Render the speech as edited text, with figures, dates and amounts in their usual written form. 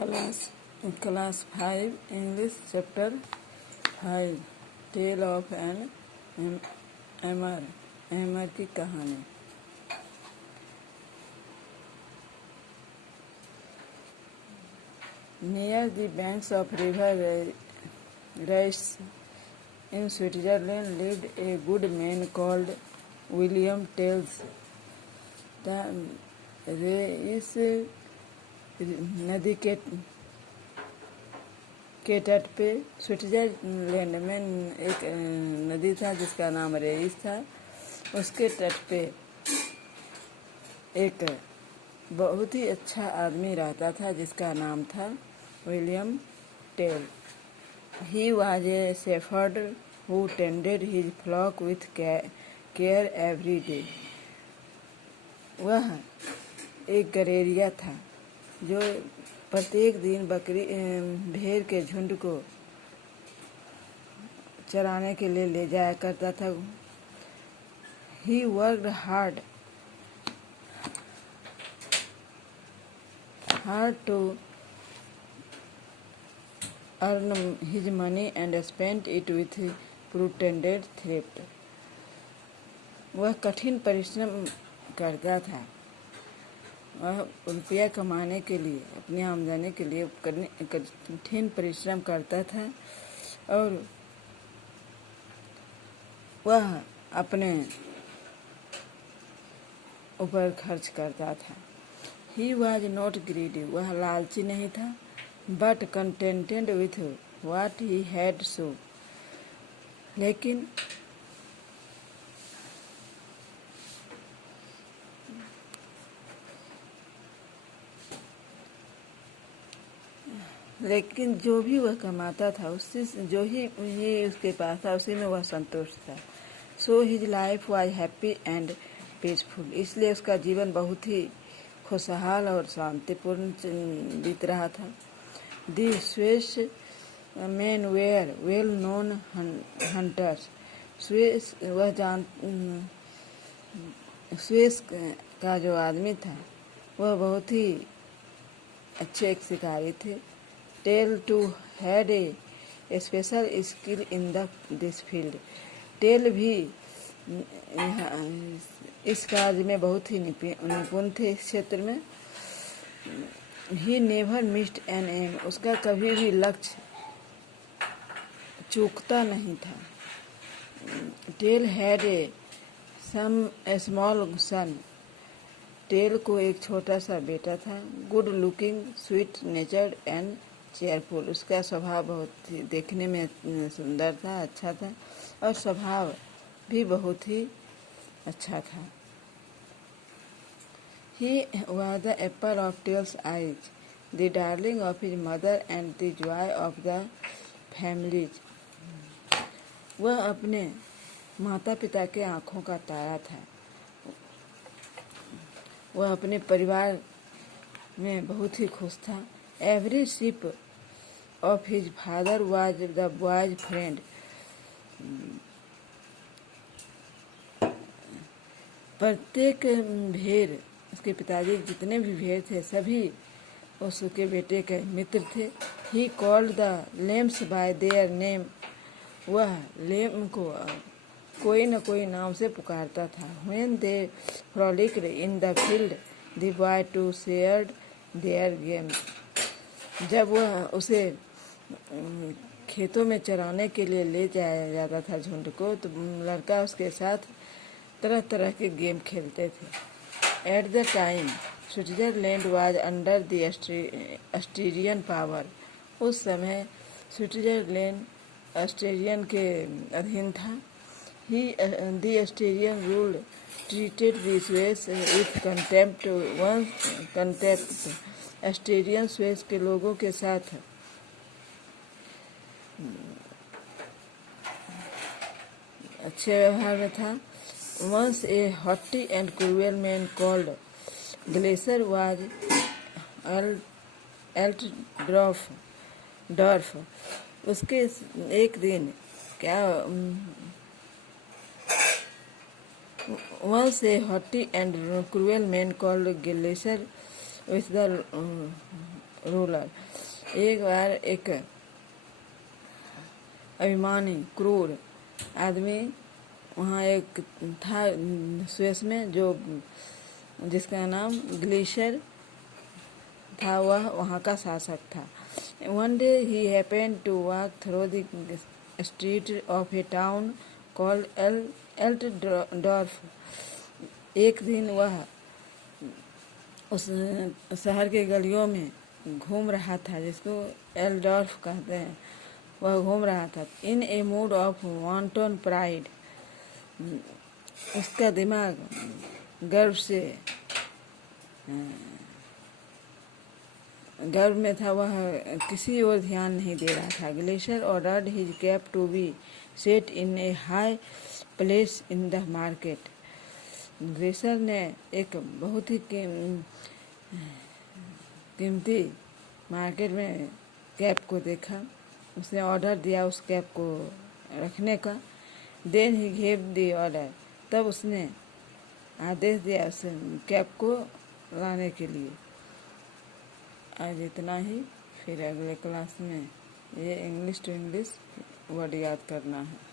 Class Class 5 English Chapter 5 Tale of an Emmer एमर की कहानी। Near the banks of river Reiss in Switzerland lived a good man called William Tell. The Reiss नदी के तट पे Switzerland में एक नदी था जिसका नाम रेइस था। उसके तट पे एक बहुत ही अच्छा आदमी रहता था जिसका नाम था William Tell. He was a shepherd who tended his flock with care every day. वह एक गरेरिया था जो प्रत्येक दिन भेड़ के झुंड को चराने के लिए ले जाया करता था। He worked hard to earn his money and spent it with pretended thrift. वह कठिन परिश्रम करता था। वह रुपया कमाने के लिए, अपनी आमदनी के लिए कठिन परिश्रम करता था और वह अपने ऊपर खर्च करता था। He was not greedy, वह लालची नहीं था, but contented with what he had so. लेकिन जो भी वह कमाता था उससे जो ही उसके पास था उसी में वह संतुष्ट था। So his life was happy and peaceful. इसलिए उसका जीवन बहुत ही खुशहाल और शांतिपूर्ण बीत रहा था। The Swiss men were well known hunters. Swiss का जो आदमी था वह बहुत ही अच्छे एक शिकारी थे। Tell to had a special skill in this field. Tell भी इस कार्य में बहुत ही निपुण थे इस क्षेत्र में। He never missed an aim. उसका कभी भी लक्ष्य चूकता नहीं था। Tell had a small son. Tell को एक छोटा सा बेटा था। Good looking, sweet natured and cheerful. उसका स्वभाव बहुत ही देखने में सुंदर था, अच्छा था और स्वभाव भी बहुत ही अच्छा था। He was the apple of Tell's eyes, the darling of his mother and the joy of the family. वह अपने माता पिता के आँखों का तारा था। वह अपने परिवार में बहुत ही खुश था। Every step of his father was the boy's friend. प्रत्येक भेड़, उसके पिताजी जितने भी भेड़ थे सभी उसके बेटे के मित्र थे। He called the lambs by their name. वह लेम को कोई न कोई नाम से पुकारता था। When they frolicked in the field, the boy too shared their game. जब वह उसे खेतों में चराने के लिए ले जाया जाता था झुंड को, तो लड़का उसके साथ तरह तरह के गेम खेलते थे। At the time Switzerland was under the Austrian power. उस समय स्विट्जरलैंड ऑस्ट्रियन के अधीन था। The Austrian rule treated the Swiss with contempt. Australian Swiss के लोगों के साथ अच्छे व्यवहार में था। Once a haughty and cruel man called Glacier was Altdorf. उसके एक दिन Once a haughty and cruel man called Glacier with the ruler. एक बार एक अभिमानी क्रूर आदमी वहाँ एक था स्विस में जो जिसका नाम ग्लेशियर था, वह वहाँ का शासक था। One day he happened to walk through the street of a town called Altdorf. एक दिन वह उस शहर के गलियों में घूम रहा था जिसको एल्डॉर्फ कहते हैं। वह घूम रहा था इन ए मूड ऑफ वांटन प्राइड। उसका दिमाग गर्व में था, वह किसी और ध्यान नहीं दे रहा था। Gessler ordered his cap to be set in a high place in the market. Gessler ने एक बहुत ही कीमती मार्केट में कैप को देखा। उसने ऑर्डर दिया उस कैप को रखने का। Then he gave the order, तब उसने आदेश दिया उस कैप को लाने के लिए। आज इतना ही, फिर अगले क्लास में ये इंग्लिश टू इंग्लिश वर्ड याद करना है।